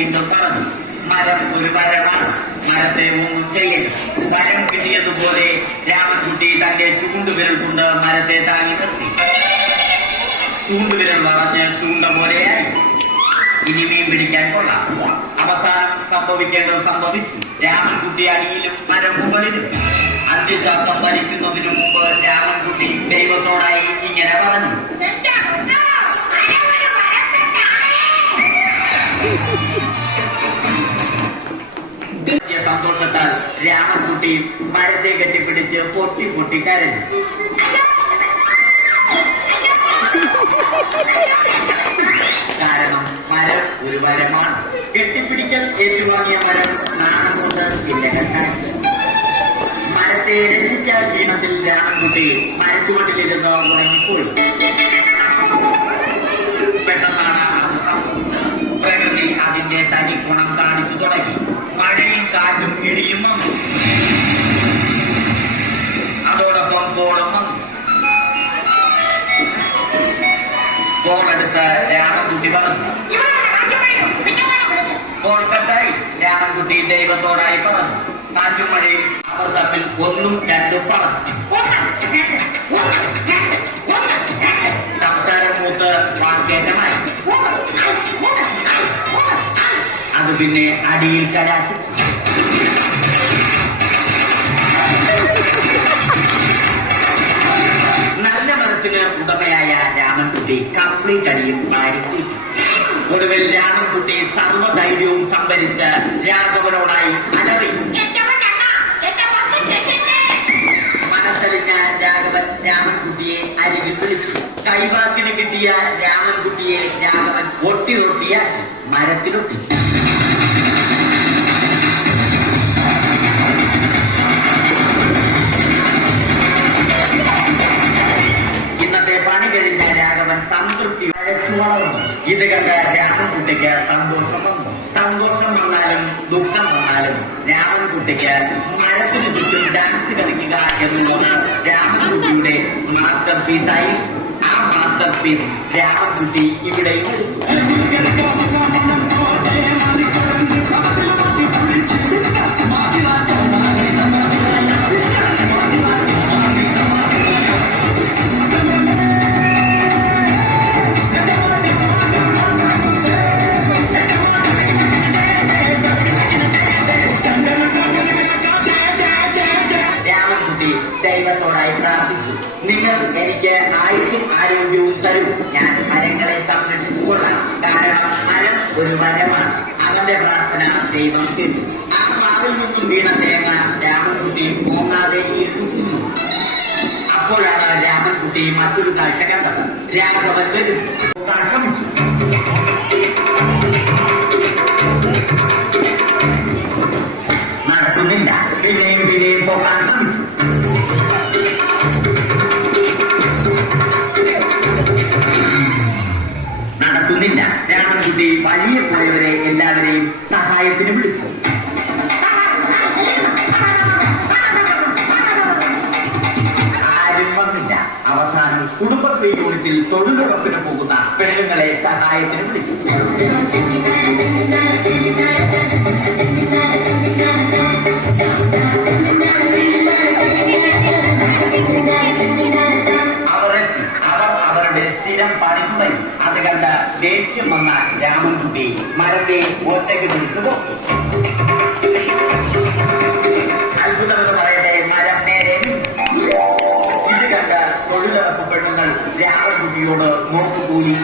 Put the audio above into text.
വീണ്ടും പറഞ്ഞു മരം ഒരു മരമാണ്. മരത്തെ ഒന്നും ചെയ്യരുത് മരം കിട്ടിയതുപോലെ രാമൻകുട്ടി തന്റെ ചൂണ്ടുവിരൽ കൊണ്ട് മരത്തെ താങ്ങി നിർത്തി. ചൂണ്ടുവിരൽ വളഞ്ഞ് ചൂണ്ട പോലെയായി. ഇനി മീൻ പിടിക്കാൻ കൊള്ളാം. അവസാനം സംഭവിക്കേണ്ടത് സംഭവിച്ചു. രാമൻകുട്ടി അടിയിലും മരം മുകളിലും. അന്ത്യശ്വാസം വലിക്കുന്നതിനു മുമ്പ് രാമൻകുട്ടി ദൈവത്തോടായി ഇങ്ങനെ പറഞ്ഞു. രാമൻകുട്ടി മരത്തെ കെട്ടിപ്പിടിച്ച് പൊട്ടി പൊട്ടി കരഞ്ഞു. കാരണം മരം ഒരു മരമാണ്. കെട്ടിപ്പിടിക്കൽ ഏറ്റുവാങ്ങിയ മരം നാണം കൊണ്ട് ചില്ലകൾ മരത്തെ രക്ഷിച്ച ക്ഷീണത്തിൽ രാമൻകുട്ടി മരച്ചുവട്ടിലിരുന്ന് ഉറങ്ങിപ്പോയി. തനി ഗുണം കാണിച്ചു തുടങ്ങി. മഴയും കാറ്റും ഇടിയും വന്നു. അതോടൊപ്പം കോളം വന്നു. കോളെടുത്ത് രാമൻകുട്ടി പറഞ്ഞു. കോൾ കട്ടായി. രാമൻകുട്ടി ദൈവത്തോടായി പറഞ്ഞു. കാറ്റും മഴയും അവർ തമ്മിൽ ഒന്നും രണ്ടും പറഞ്ഞു സംസാരം മൂത്ത് വാക്കേറ്റമായി. പിന്നെ അടിയിൽ കലാശിച്ചു നല്ല മനസ്സിന് ഉടമയായ രാമൻകുട്ടി കംപ്ലീറ്റ് കളിയും ഒടുവിൽ രാമൻകുട്ടി സർവധൈര്യവും സംഭരിച്ച് രാഘവനോടായി അലറി. മനസ്സലിഞ്ഞ രാഘവൻ രാമൻകുട്ടിയെ അരികിൽ വിളിച്ചു. കൈവാക്കിന് കിട്ടിയ രാമൻകുട്ടിയെ രാഘവൻ ഒട്ടി ഒട്ടിയാക്കി ഇത് കണ്ട രാമൻകുട്ടിക്ക് സന്തോഷം. വന്നു സന്തോഷം വന്നാലും ദുഃഖം വന്നാലും രാമൻകുട്ടിക്ക് മരത്തിനു ചുറ്റും ഡാൻസ് കളിക്കുക എന്നുള്ളത് രാമൻകുട്ടിയുടെ മാസ്റ്റർ പീസായി ആ മാസ്റ്റർ പീസ് രാമൻകുട്ടി ഇവിടെ നിങ്ങൾ എനിക്ക് ആയുസും ആരോഗ്യവും തരൂ. ഞാൻ മരങ്ങളെ സംരക്ഷിച്ചു കൊള്ളാം. കാരണം മരം ഒരു മരമാണ്. അവന്റെ പ്രാർത്ഥന ദൈവം കേട്ടു. ആ മാവിൽ നിന്നും വീണ തേങ്ങ രാമൻകുട്ടി മൂന്നാതെ കുത്തുന്നു അപ്പോഴാണ് രാമൻകുട്ടി മറ്റൊരു കാഴ്ച കണ്ടത്. രാഘവൻ വരുന്നു നടക്കുന്നില്ല. പിന്നെയും പിന്നെയും പോകാൻ ശ്രമിച്ചു നടത്തുന്നില്ല രാമൻകുട്ടി വഴിയെ പോയവരെ എല്ലാവരെയും സഹായത്തിന് വിളിച്ചു. ആരും വന്നില്ല. അവസാനം കുടുംബശ്രീ യൂണിറ്റിൽ തൊഴിലുറപ്പിന് പോകുന്ന പെണ്ണുങ്ങളെ സഹായത്തിന് വിളിച്ചു. ദേഷ്യം വന്ന രാമൻകുട്ടി മരത്തെ ഒറ്റയ്ക്ക് പിടിച്ചു പൊക്കി അത്ഭുതമെന്ന് പറയട്ടെ മരം നേരെ. ഇത് കണ്ട തൊഴിലുറപ്പ് പെണ്ണുങ്ങൾ രാമൻകുട്ടിയോട് നോക്കുകൂടി